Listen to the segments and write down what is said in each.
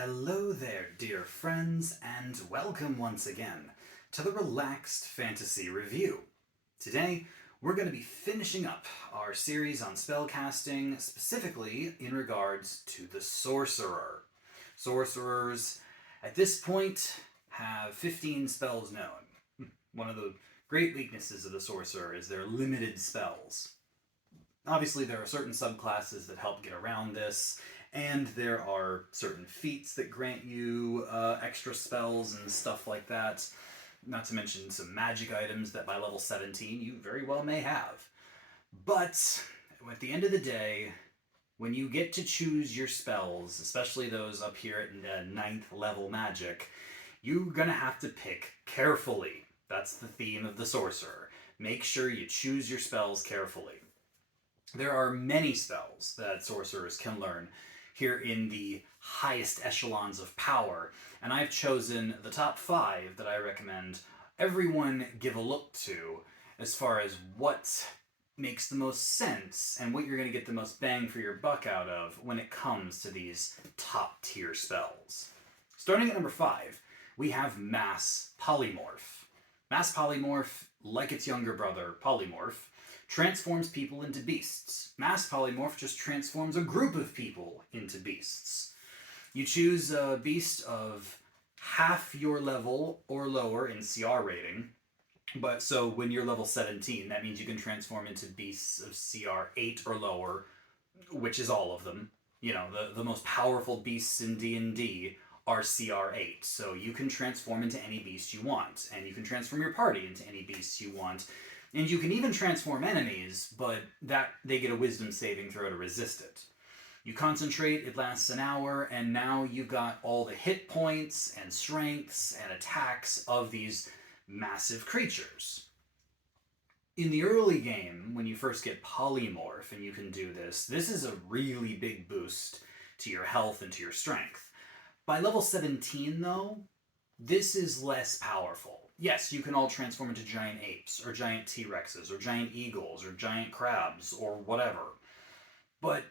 Hello there, dear friends, and welcome once again to the Relaxed Fantasy Review. Today, we're going to be finishing up our series on spellcasting, specifically in regards to the Sorcerer. Sorcerers, at this point, have 15 spells known. One of the great weaknesses of the Sorcerer is their limited spells. Obviously, there are certain subclasses that help get around this, and there are certain feats that grant you extra spells and stuff like that. Not to mention some magic items that by level 17 you very well may have. But at the end of the day, when you get to choose your spells, especially those up here at 9th level magic, you're gonna have to pick carefully. That's the theme of the Sorcerer. Make sure you choose your spells carefully. There are many spells that sorcerers can learn here in the highest echelons of power, and I've chosen the top 5 that I recommend everyone give a look to as far as what makes the most sense and what you're going to get the most bang for your buck out of when it comes to these top tier spells. Starting at number 5, we have Mass Polymorph. Mass Polymorph, like its younger brother, Polymorph, transforms people into beasts. Mass Polymorph just transforms a group of people into beasts. You choose a beast of half your level or lower in CR rating, but so when you're level 17, that means you can transform into beasts of CR 8 or lower, which is all of them. You know, the most powerful beasts in D&D are CR 8, so you can transform into any beast you want, and you can transform your party into any beasts you want. And you can even transform enemies, but that they get a wisdom saving throw to resist it. You concentrate, it lasts an hour, and now you've got all the hit points and strengths and attacks of these massive creatures. In the early game, when you first get Polymorph and you can do this, this is a really big boost to your health and to your strength. By level 17, though, this is less powerful. Yes, you can all transform into giant apes, or giant T-Rexes, or giant eagles, or giant crabs, or whatever. But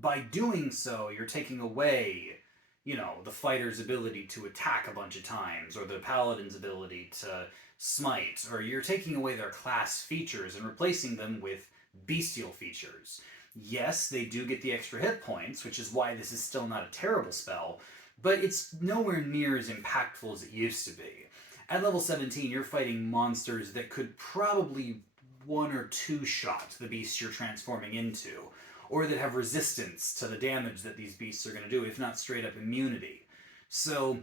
by doing so, you're taking away, the fighter's ability to attack a bunch of times, or the paladin's ability to smite, or you're taking away their class features and replacing them with bestial features. Yes, they do get the extra hit points, which is why this is still not a terrible spell, but it's nowhere near as impactful as it used to be. At level 17, you're fighting monsters that could probably 1 or 2 shot the beasts you're transforming into, or that have resistance to the damage that these beasts are going to do, if not straight up immunity. So,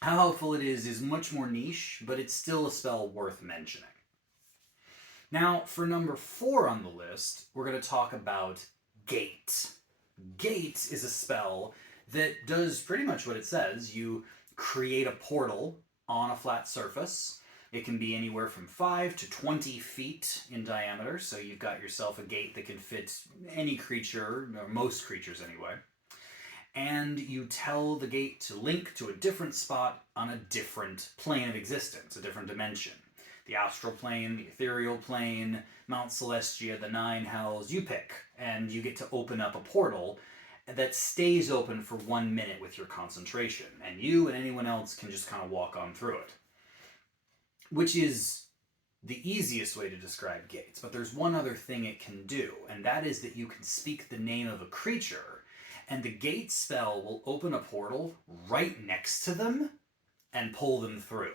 how helpful it is much more niche, but it's still a spell worth mentioning. Now, for number 4 on the list, we're going to talk about Gate. Gate is a spell that does pretty much what it says. You create a portal on a flat surface. It can be anywhere from 5 to 20 feet in diameter, so you've got yourself a gate that can fit any creature, or most creatures anyway. And you tell the gate to link to a different spot on a different plane of existence, a different dimension. The astral plane, the ethereal plane, Mount Celestia, the 9 hells, you pick, and you get to open up a portal that stays open for 1 minute with your concentration, and you and anyone else can just kind of walk on through it. Which is the easiest way to describe gates, but there's one other thing it can do, and that is that you can speak the name of a creature, and the gate spell will open a portal right next to them and pull them through.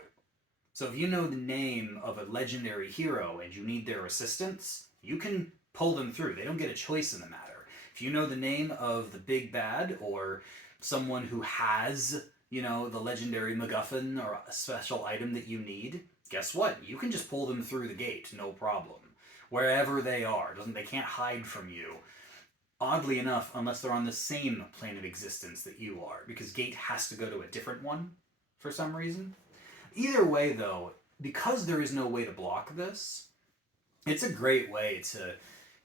So if you know the name of a legendary hero and you need their assistance, you can pull them through. They don't get a choice in the matter. If you know the name of the big bad, or someone who has, the legendary MacGuffin or a special item that you need, guess what? You can just pull them through the gate, no problem. Wherever they are. They can't hide from you. Oddly enough, unless they're on the same plane of existence that you are, because gate has to go to a different one for some reason. Either way, though, because there is no way to block this, it's a great way to,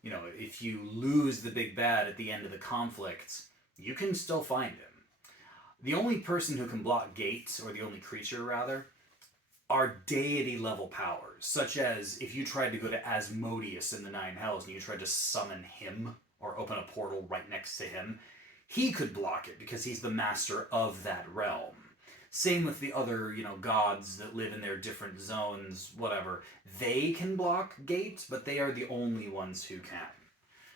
if you lose the big bad at the end of the conflict, you can still find him. The only person who can block gate, or the only creature rather, are deity level powers, such as if you tried to go to Asmodeus in the 9 hells and you tried to summon him or open a portal right next to him, he could block it because he's the master of that realm. Same with the other, gods that live in their different zones, whatever. They can block gate, but they are the only ones who can.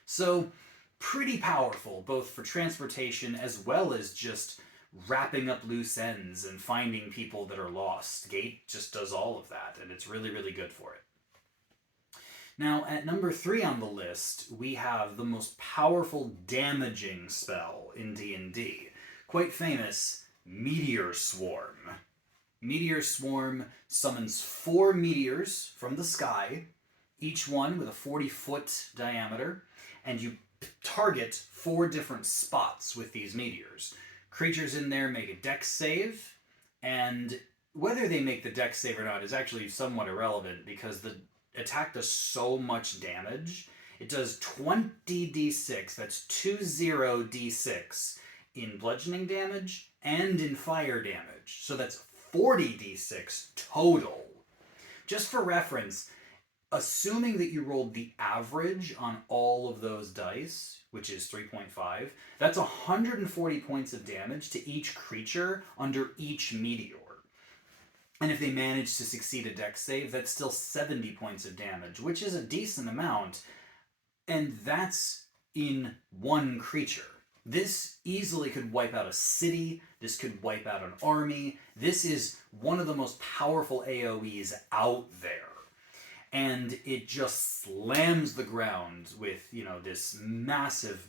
So, pretty powerful, both for transportation as well as just wrapping up loose ends and finding people that are lost. Gate just does all of that, and it's really, really good for it. Now, at number 3 on the list, we have the most powerful damaging spell in D&D. Quite famous, Meteor Swarm. Meteor Swarm summons 4 meteors from the sky, each one with a 40-foot diameter, and you target 4 different spots with these meteors. Creatures in there make a dex save, and whether they make the dex save or not is actually somewhat irrelevant because the attack does so much damage. It does 20d6, that's 20d6 in bludgeoning damage and in fire damage. So that's 40d6 total. Just for reference, assuming that you rolled the average on all of those dice, which is 3.5, that's 140 points of damage to each creature under each meteor. And if they manage to succeed a dex save, that's still 70 points of damage, which is a decent amount, and that's in one creature. This easily could wipe out a city, this could wipe out an army. This is one of the most powerful AoEs out there. And it just slams the ground with, this massive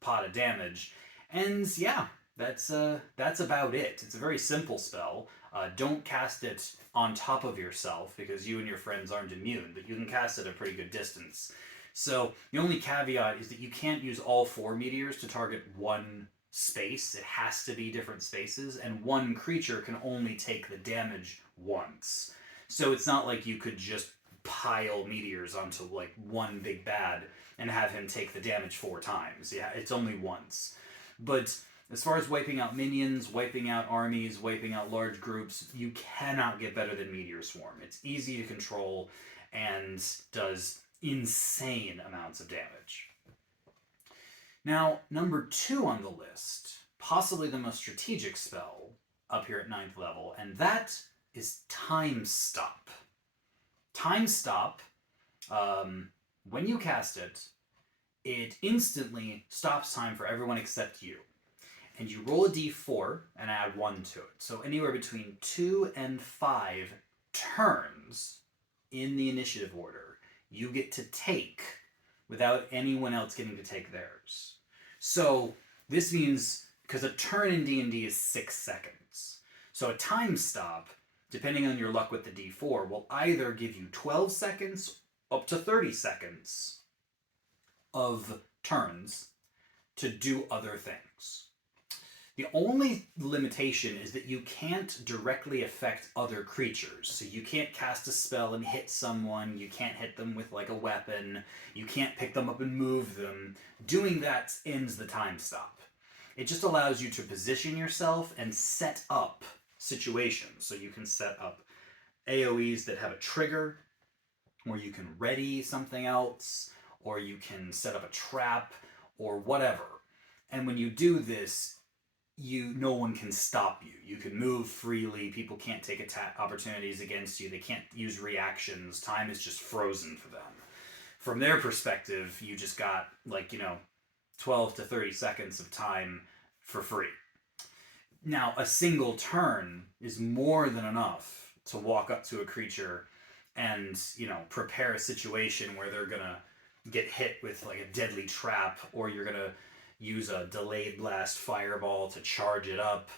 pot of damage. And yeah, that's about it. It's a very simple spell. Don't cast it on top of yourself because you and your friends aren't immune, but you can cast it at a pretty good distance. So the only caveat is that you can't use all 4 meteors to target one space. It has to be different spaces, and one creature can only take the damage once. So it's not like you could just pile meteors onto like one big bad and have him take the damage 4 times. Yeah, it's only once. But as far as wiping out minions, wiping out armies, wiping out large groups, you cannot get better than Meteor Swarm. It's easy to control and does insane amounts of damage. Now, number 2 on the list, possibly the most strategic spell up here at 9th level, and that is Time Stop. Time Stop, when you cast it, it instantly stops time for everyone except you. And you roll a d4 and add 1 to it. So anywhere between 2 and 5 turns in the initiative order, you get to take without anyone else getting to take theirs. So this means, because a turn in D&D is 6 seconds. So a time stop, depending on your luck with the d4, will either give you 12 seconds up to 30 seconds of turns to do other things. The only limitation is that you can't directly affect other creatures. So you can't cast a spell and hit someone, you can't hit them with like a weapon, you can't pick them up and move them. Doing that ends the time stop. It just allows you to position yourself and set up situations. So you can set up AoEs that have a trigger, or you can ready something else, or you can set up a trap, or whatever. And when you do this, no one can stop you. You can move freely. People can't take attack opportunities against you. They can't use reactions. Time is just frozen for them. From their perspective, you just got 12 to 30 seconds of time for free. Now, a single turn is more than enough to walk up to a creature and, prepare a situation where they're gonna get hit with like a deadly trap, or you're gonna use a delayed blast fireball to charge it up,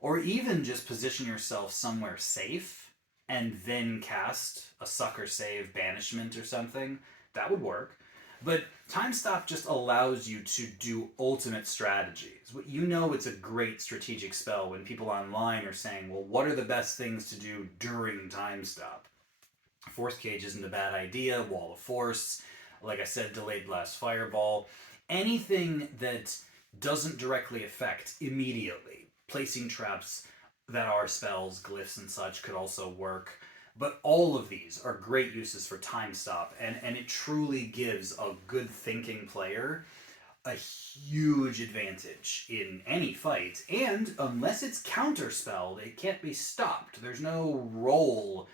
or even just position yourself somewhere safe and then cast a sucker save banishment or something. That would work. But Time Stop just allows you to do ultimate strategies. It's a great strategic spell when people online are saying, well, what are the best things to do during Time Stop? Force Cage isn't a bad idea, Wall of Force, like I said, delayed blast fireball. Anything that doesn't directly affect immediately. Placing traps that are spells, glyphs, and such could also work. But all of these are great uses for Time Stop, and it truly gives a good thinking player a huge advantage in any fight, and unless it's counterspelled, it can't be stopped. There's no roll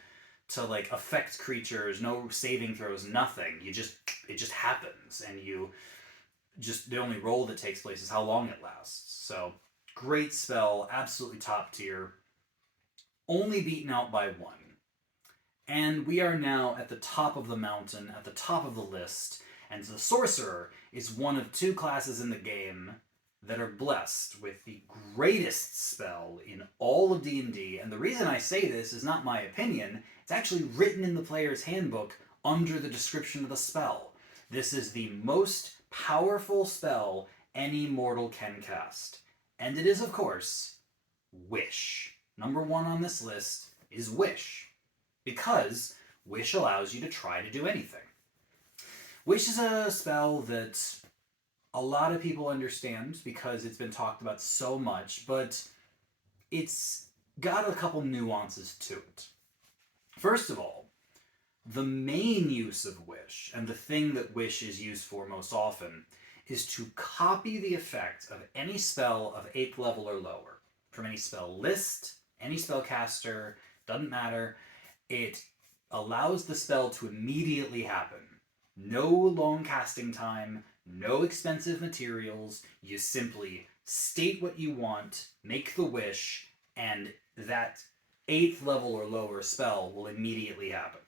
to like affect creatures, no saving throws, nothing. It just happens, and you just the only roll that takes place is how long it lasts. So great spell, absolutely top tier. Only beaten out by one. And we are now at the top of the mountain, at the top of the list, and the Sorcerer is one of two classes in the game that are blessed with the greatest spell in all of D&D. And the reason I say this is not my opinion, it's actually written in the player's handbook under the description of the spell. This is the most powerful spell any mortal can cast. And it is, of course, Wish. Number one on this list is Wish, because Wish allows you to try to do anything. Wish is a spell that a lot of people understand because it's been talked about so much, but it's got a couple nuances to it. First of all, the main use of Wish, and the thing that Wish is used for most often, is to copy the effect of any spell of 8th level or lower. From any spell list, any spellcaster, doesn't matter. It allows the spell to immediately happen. No long casting time, no expensive materials. You simply state what you want, make the wish, and that 8th level or lower spell will immediately happen.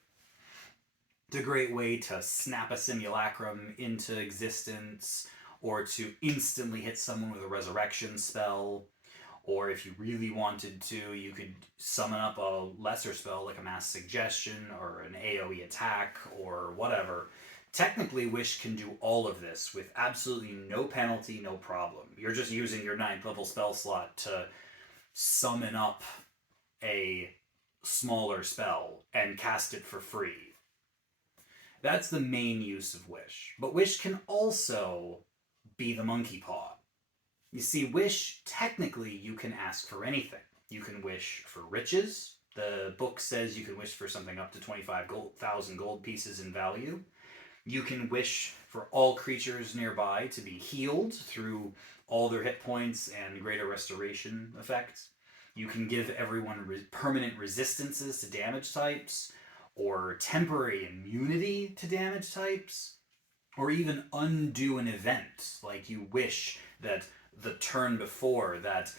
It's a great way to snap a simulacrum into existence, or to instantly hit someone with a resurrection spell. Or if you really wanted to, you could summon up a lesser spell like a Mass Suggestion or an AoE attack or whatever. Technically, Wish can do all of this with absolutely no penalty, no problem. You're just using your 9th level spell slot to summon up a smaller spell and cast it for free. That's the main use of Wish. But Wish can also be the monkey paw. You see, Wish, technically, you can ask for anything. You can wish for riches. The book says you can wish for something up to 25,000 gold pieces in value. You can wish for all creatures nearby to be healed through all their hit points and greater restoration effects. You can give everyone permanent resistances to damage types, or temporary immunity to damage types, or even undo an event. Like you wish that the turn before that,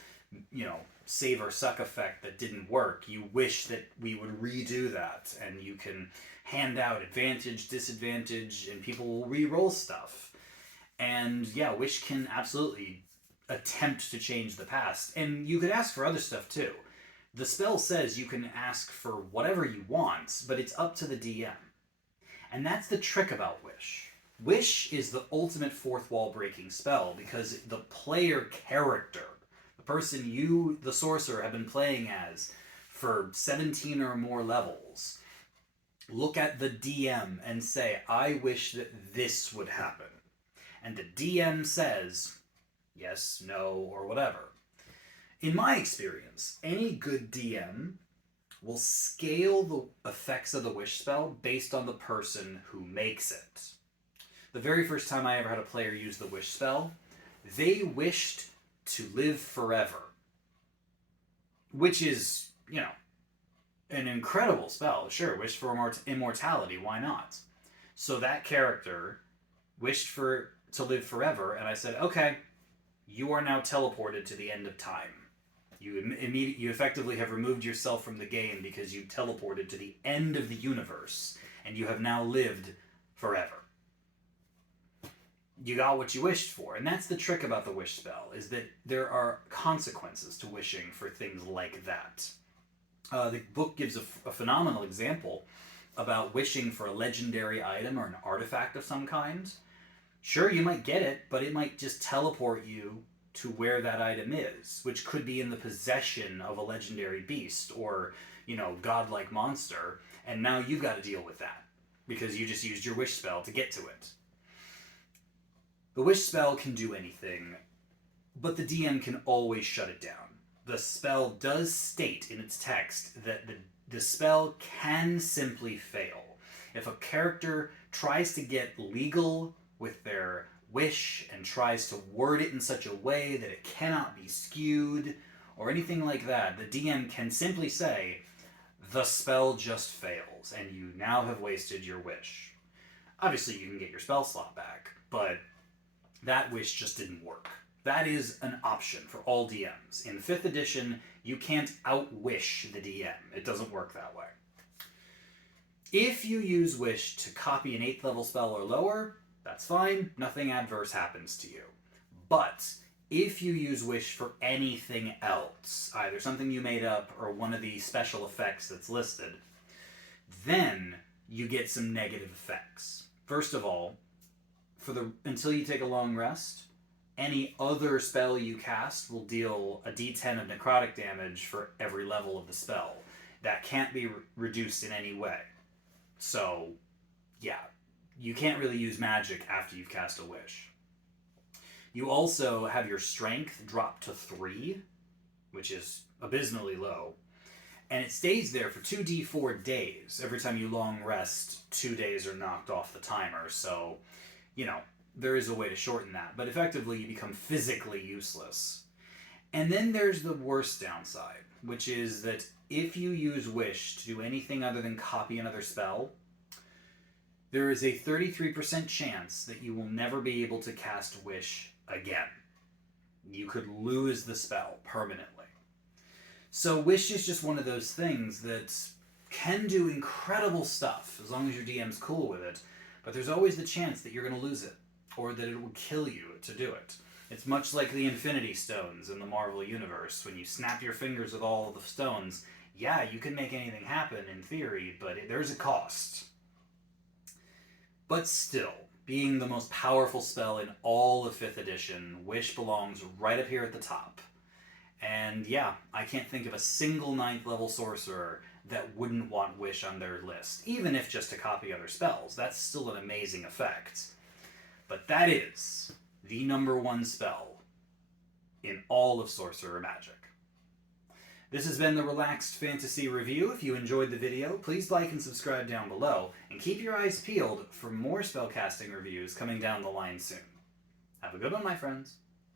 save or suck effect that didn't work, you wish that we would redo that, and you can hand out advantage, disadvantage, and people will re-roll stuff. And yeah, Wish can absolutely attempt to change the past. And you could ask for other stuff too. The spell says you can ask for whatever you want, but it's up to the DM. And that's the trick about Wish. Wish is the ultimate fourth wall breaking spell because the player character, the person you, the sorcerer, have been playing as for 17 or more levels, look at the DM and say, I wish that this would happen. And the DM says, yes, no, or whatever. In my experience, any good DM will scale the effects of the wish spell based on the person who makes it. The very first time I ever had a player use the wish spell, they wished to live forever. Which is, an incredible spell. Sure, wish for immortality, why not? So that character wished to live forever, and I said, okay, you are now teleported to the end of time. You effectively have removed yourself from the game because you teleported to the end of the universe, and you have now lived forever. You got what you wished for, and that's the trick about the wish spell, is that there are consequences to wishing for things like that. The book gives a phenomenal example about wishing for a legendary item or an artifact of some kind. Sure, you might get it, but it might just teleport you to where that item is, which could be in the possession of a legendary beast or, godlike monster, and now you've got to deal with that because you just used your wish spell to get to it. The wish spell can do anything, but the DM can always shut it down. The spell does state in its text that the spell can simply fail. If a character tries to get legal with their wish and tries to word it in such a way that it cannot be skewed or anything like that, the DM can simply say, the spell just fails, and you now have wasted your wish. Obviously, you can get your spell slot back, but that wish just didn't work. That is an option for all DMs. In 5th edition, you can't outwish the DM. It doesn't work that way. If you use wish to copy an 8th level spell or lower, that's fine. Nothing adverse happens to you. But if you use wish for anything else, either something you made up or one of the special effects that's listed, then you get some negative effects. First of all, until you take a long rest, any other spell you cast will deal a d10 of necrotic damage for every level of the spell. That can't be reduced in any way. So, yeah, you can't really use magic after you've cast a wish. You also have your strength drop to 3, which is abysmally low, and it stays there for 2d4 days. Every time you long rest, 2 days are knocked off the timer, so, there is a way to shorten that, but effectively you become physically useless. And then there's the worst downside, which is that if you use wish to do anything other than copy another spell, there is a 33% chance that you will never be able to cast wish again. You could lose the spell permanently. So wish is just one of those things that can do incredible stuff as long as your DM's cool with it, but there's always the chance that you're going to lose it, or that it will kill you to do it. It's much like the Infinity Stones in the Marvel Universe. When you snap your fingers with all of the stones, yeah, you can make anything happen in theory, but there's a cost. But still, being the most powerful spell in all of 5th edition, Wish belongs right up here at the top. And yeah, I can't think of a single 9th level sorcerer that wouldn't want Wish on their list, even if just to copy other spells. That's still an amazing effect. But that is the #1 spell in all of Sorcerer Magic. This has been the Relaxed Fantasy Review. If you enjoyed the video, please like and subscribe down below, and keep your eyes peeled for more spellcasting reviews coming down the line soon. Have a good one, my friends.